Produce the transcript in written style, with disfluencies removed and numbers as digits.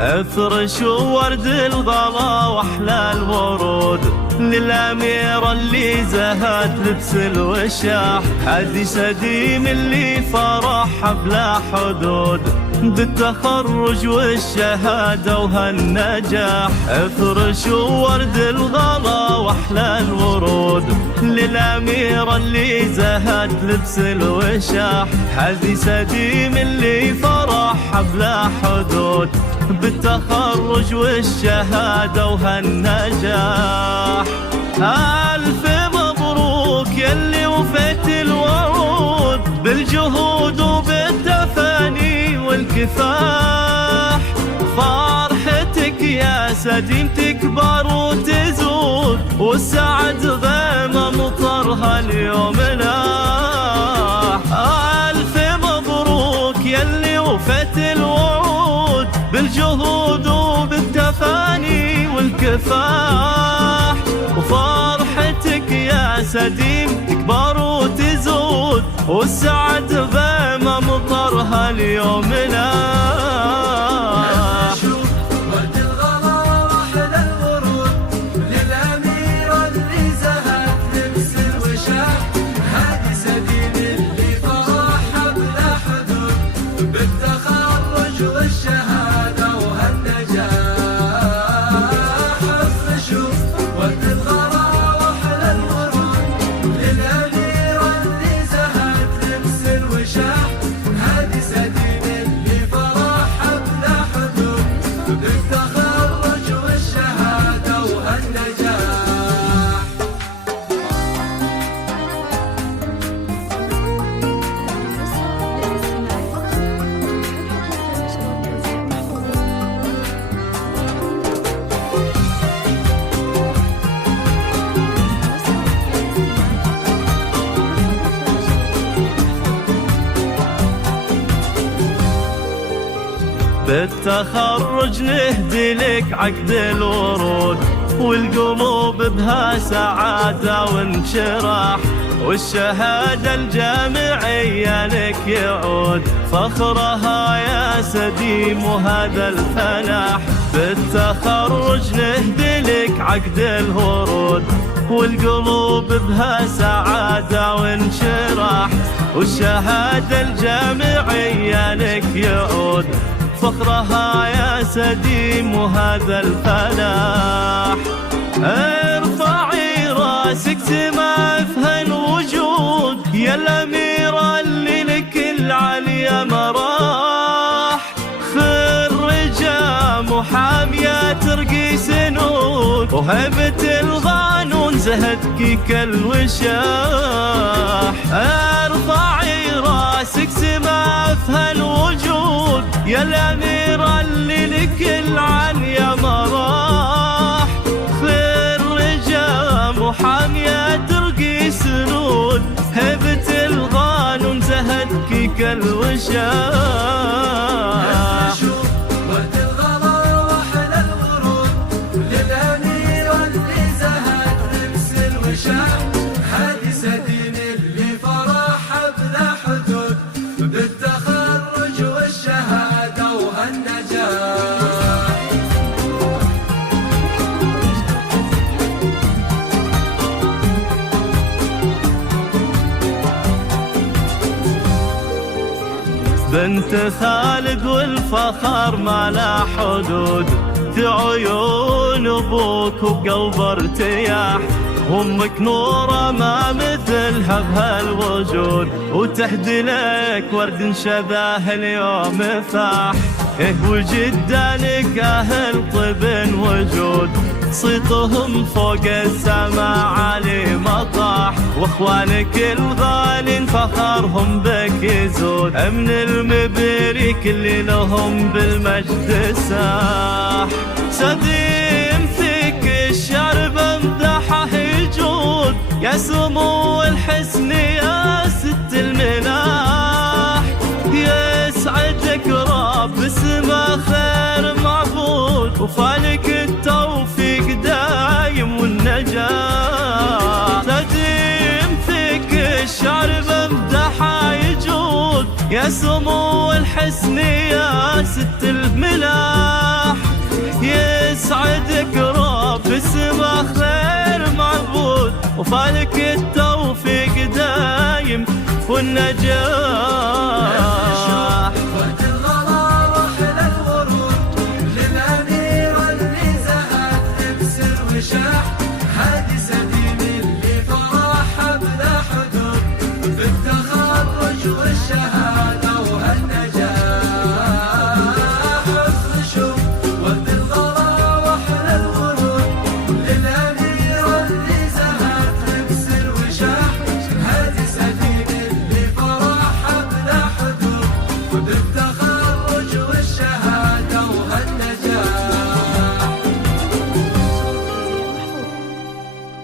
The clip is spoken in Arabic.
افرش ورد الغلا واحلى الورود للأميرة اللي زهت لبس الوشاح، هدي سديم اللي فرحها بلا حدود بالتخرج والشهادة وهالنجاح. افرش ورد الغلا واحلى الورود للأميرة اللي زهت لبس الوشاح، هدي سديم اللي فرحها بلا حدود بالتخرج والشهادة وهالنجاح. ألف مبروك يلي وفيت الوعود بالجهود وبالتفاني والكفاح، فرحتك يا سديم تكبر وتزود والسعد غيم مطرها اليوم لاح. ألف مبروك يلي وفيت الوعود بالجهود وبالتفاني والكفاح، وفرحتك يا سديم تكبر وتزود والسعد غيم مطرها اليوم لاح. ورد الغلا واحلى الورود للأميرة اللي زهت لبس الوشاح، هادي سديم اللي فرحها بلا حدود بالتخرج والشهادة وهالنجاح. افرشوا ورد الغلا واحلى الورود للأميرة اللي زهت لبس الوشاح، هادي سديم اللي فرحها بلا حدود بالتخرج والشهادة وهالنجاح. بالتخرج نهدي لك عقد الورود والقلوب بها سعادة وانشراح، والشهادة الجامعية لك يعود فخرها يا سديم وهذا الفلاح. بالتخرج نهدي لك عقد الورود والقلوب بها سعادة وانشراح، والشهادة الجامعية لك يعود فخرها يا سديم وهذا الفلاح. ارفعي راسك سما في هالوجود يا الأميرة اللي لك العليا مراح، خرجة محامية ترقي سنود وهيبة القانون زهدك كالوشاح. ارفعي راسك سما في هالوجود يا الأميرة اللي لك العليا مراح، خرجة محامية ترقي سنود هيبة القانون زهدك كالوشاح. ورد الغلا واحلى الورود للأميرة اللي زهت لبس الوشاح، هادي سديم اللي فرحها بلا حدود بالتخرج والشهادة وهالنجاح. بنت خالد والفخر ما لا حدود، في عيون ابوك وقلب ارتياح، امك نوره ما مثلها بهالوجود وتهدي لك ورد شذاه اليوم فاح. وجدانك اهل طب وجود صيتهم فوق السماء عالي مطاح، واخوانك الغالين فخرهم بك يزود من المبريك اللي لهم بالمجد ساح. سديم فيك الشعر بمدحه يجود يا سمو الحسن يا ست الملاح، يسعدك رب اسمه خير معبود وفالك التوفيق دايم يا سمو الحسن يا ست الملاح، يسعدك رب اسمه خير معبود، وفالك التوفيق دايم والنجاح. وقت الغلا واحلى الورود للأميرة اللي زهت تبسر وشاح،